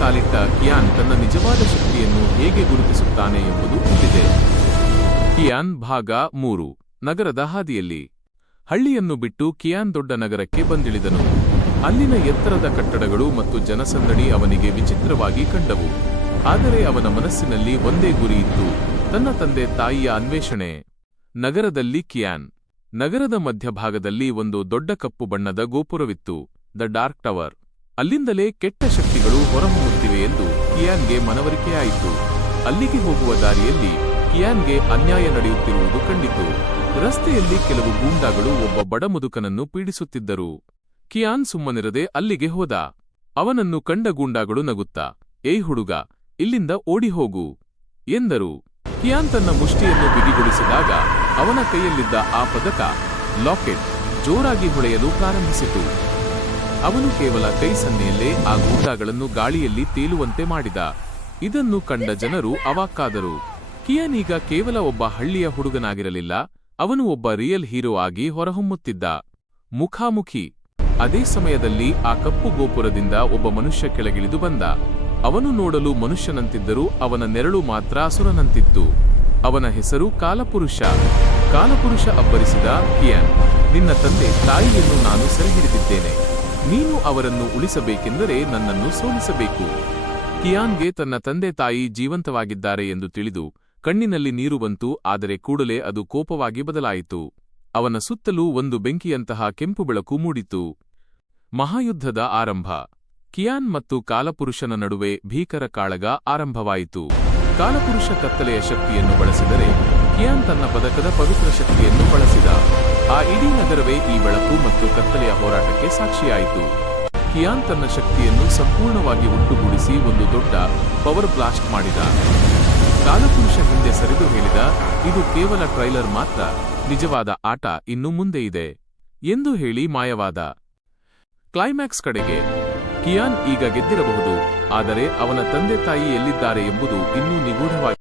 ಕಾಲಿಟ್ಟ ಕಿಯಾನ್ ತನ್ನ ನಿಜವಾದ ಶಕ್ತಿಯನ್ನು ಹೇಗೆ ಗುರುತಿಸುತ್ತಾನೆ ಎಂಬುದು ಇಲ್ಲಿದೆ. ಕಿಯಾನ್ ಭಾಗ 3. ನಗರದ ಹಾದಿಯಲ್ಲಿ. ಹಳ್ಳಿಯನ್ನು ಬಿಟ್ಟು ಕಿಯಾನ್ ದೊಡ್ಡ ನಗರಕ್ಕೆ ಬಂದಿಳಿದನು. ಅಲ್ಲಿನ ಎತ್ತರದ ಕಟ್ಟಡಗಳು ಮತ್ತು ಜನಸಂದಣಿ ಅವನಿಗೆ ವಿಚಿತ್ರವಾಗಿ ಕಂಡವು. ಆದರೆ ಅವನ ಮನಸ್ಸಿನಲ್ಲಿ ಒಂದೇ ಗುರಿ ಇತ್ತು, ತನ್ನ ತಂದೆ ತಾಯಿಯ ಅನ್ವೇಷಣೆ. ನಗರದಲ್ಲಿ ಕಿಯಾನ್. ನಗರದ ಮಧ್ಯಭಾಗದಲ್ಲಿ ಒಂದು ದೊಡ್ಡ ಕಪ್ಪು ಬಣ್ಣದ ಗೋಪುರವಿತ್ತು, ದ ಡಾರ್ಕ್ ಟವರ್. ಅಲ್ಲಿಂದಲೇ ಕೆಟ್ಟ ಶಕ್ತಿಗಳು ಹೊರಹೊಮ್ಮುತ್ತಿವೆ ಎಂದು ಕಿಯಾನ್ಗೆ ಮನವರಿಕೆಯಾಯಿತು. ಅಲ್ಲಿಗೆ ಹೋಗುವ ದಾರಿಯಲ್ಲಿ ಕಿಯಾನ್ಗೆ ಅನ್ಯಾಯ ನಡೆಯುತ್ತಿರುವುದು ಕಂಡಿತು. ರಸ್ತೆಯಲ್ಲಿ ಕೆಲವು ಗೂಂಡಾಗಳು ಒಬ್ಬ ಬಡ ಮುದುಕನನ್ನು ಪೀಡಿಸುತ್ತಿದ್ದರು. ಕಿಯಾನ್ ಸುಮ್ಮನಿರದೆ ಅಲ್ಲಿಗೆ ಹೋದ. ಅವನನ್ನು ಕಂಡ ಗೂಂಡಾಗಳು ನಗುತ್ತಾ, ಏಯ್ ಹುಡುಗ, ಇಲ್ಲಿಂದ ಓಡಿಹೋಗು ಎಂದರು. ಕಿಯಾನ್ ತನ್ನ ಮುಷ್ಟಿಯನ್ನು ಬಿಗಿಗೊಳಿಸಿದಾಗ ಅವನ ಕೈಯಲ್ಲಿದ್ದ ಆ ಪದಕ, ಲಾಕೆಟ್, ಜೋರಾಗಿ ಹೊಳೆಯಲು ಪ್ರಾರಂಭಿಸಿತು. ಅವನು ಕೇವಲ ಕೈ ಸನ್ನೆಯಲ್ಲೇ ಆ ಗೂಂಡಾಗಳನ್ನು ಗಾಳಿಯಲ್ಲಿ ತೇಲುವಂತೆ ಮಾಡಿದ. ಇದನ್ನು ಕಂಡ ಜನರು ಅವಾಕ್ಕಾದರು. ಕಿಯಾನ್ ಈಗ ಕೇವಲ ಒಬ್ಬ ಹಳ್ಳಿಯ ಹುಡುಗನಾಗಿರಲಿಲ್ಲ, ಅವನು ಒಬ್ಬ ರಿಯಲ್ ಹೀರೋ ಆಗಿ ಹೊರಹೊಮ್ಮುತ್ತಿದ್ದ. ಮುಖಾಮುಖಿ. ಅದೇ ಸಮಯದಲ್ಲಿ ಆ ಕಪ್ಪು ಗೋಪುರದಿಂದ ಒಬ್ಬ ಮನುಷ್ಯ ಕೆಳಗಿಳಿದು ಬಂದ. ಅವನು ನೋಡಲು ಮನುಷ್ಯನಂತಿದ್ದರೂ ಅವನ ನೆರಳು ಮಾತ್ರ ಅಸುರನಂತಿತ್ತು. ಅವನ ಹೆಸರು ಕಾಲಪುರುಷ. ಕಾಲಪುರುಷ ಅಬ್ಬರಿಸಿದ, ಕಿಯಾನ್, ನಿನ್ನ ತಂದೆ ತಾಯಿಯನ್ನು ನಾನು ಸೆರೆಹಿಡಿದಿದ್ದೇನೆ. ನೀನು ಅವರನ್ನು ಉಳಿಸಬೇಕೆಂದರೆ ನನ್ನನ್ನು ಸೋಲಿಸಬೇಕು. ಕಿಯಾನ್ಗೆ ತನ್ನ ತಂದೆ ತಾಯಿ ಜೀವಂತವಾಗಿದ್ದಾರೆ ಎಂದು ತಿಳಿದು ಕಣ್ಣಿನಲ್ಲಿ ನೀರು ಬಂತು. ಆದರೆ ಕೂಡಲೇ ಅದು ಕೋಪವಾಗಿ ಬದಲಾಯಿತು. ಅವನ ಸುತ್ತಲೂ ಒಂದು ಬೆಂಕಿಯಂತಹ ಕೆಂಪು ಬೆಳಕು ಮೂಡಿತು. ಮಹಾಯುದ್ಧದ ಆರಂಭ. ಕಿಯಾನ್ ಮತ್ತು ಕಾಲಪುರುಷನ ನಡುವೆ ಭೀಕರ ಕಾಳಗ ಆರಂಭವಾಯಿತು. ಕಾಲಪುರುಷ ಕತ್ತಲೆಯ ಶಕ್ತಿಯನ್ನು ಬಳಸಿದರೆ ಕಿಯಾನ್ ತನ್ನ ಪದಕದ ಪವಿತ್ರ ಶಕ್ತಿಯನ್ನು ಬಳಸಿದ. ಆ ಇಡೀ ನಗರವೇ ಈ ಬೆಳಕು ಮತ್ತು ಕತ್ತಲೆಯ ಹೋರಾಟಕ್ಕೆ ಸಾಕ್ಷಿಯಾಯಿತು. ಕಿಯಾನ್ ತನ್ನ ಶಕ್ತಿಯನ್ನು ಸಂಪೂರ್ಣವಾಗಿ ಒಟ್ಟುಗೂಡಿಸಿ ಒಂದು ದೊಡ್ಡ ಪವರ್ ಬ್ಲಾಸ್ಟ್ ಮಾಡಿದ. ಕಾಲಪುರುಷ ಹಿಂದೆ ಸರಿದು ಹೇಳಿದ, ಇದು ಕೇವಲ ಟ್ರೈಲರ್ ಮಾತ್ರ, ನಿಜವಾದ ಆಟ ಇನ್ನು ಮುಂದೆ ಇದೆ ಎಂದು ಹೇಳಿ ಮಾಯವಾದ. ಕ್ಲೈಮ್ಯಾಕ್ಸ್ ಕಡೆಗೆ. ಕಿಯಾನ್ ಈಗ ಗೆದ್ದಿರಬಹುದು, ಆದರೆ ಅವನ ತಂದೆ ತಾಯಿ ಎಲ್ಲಿದ್ದಾರೆ ಎಂಬುದು ಇನ್ನೂ ನಿಗೂಢವಾಗಿದೆ.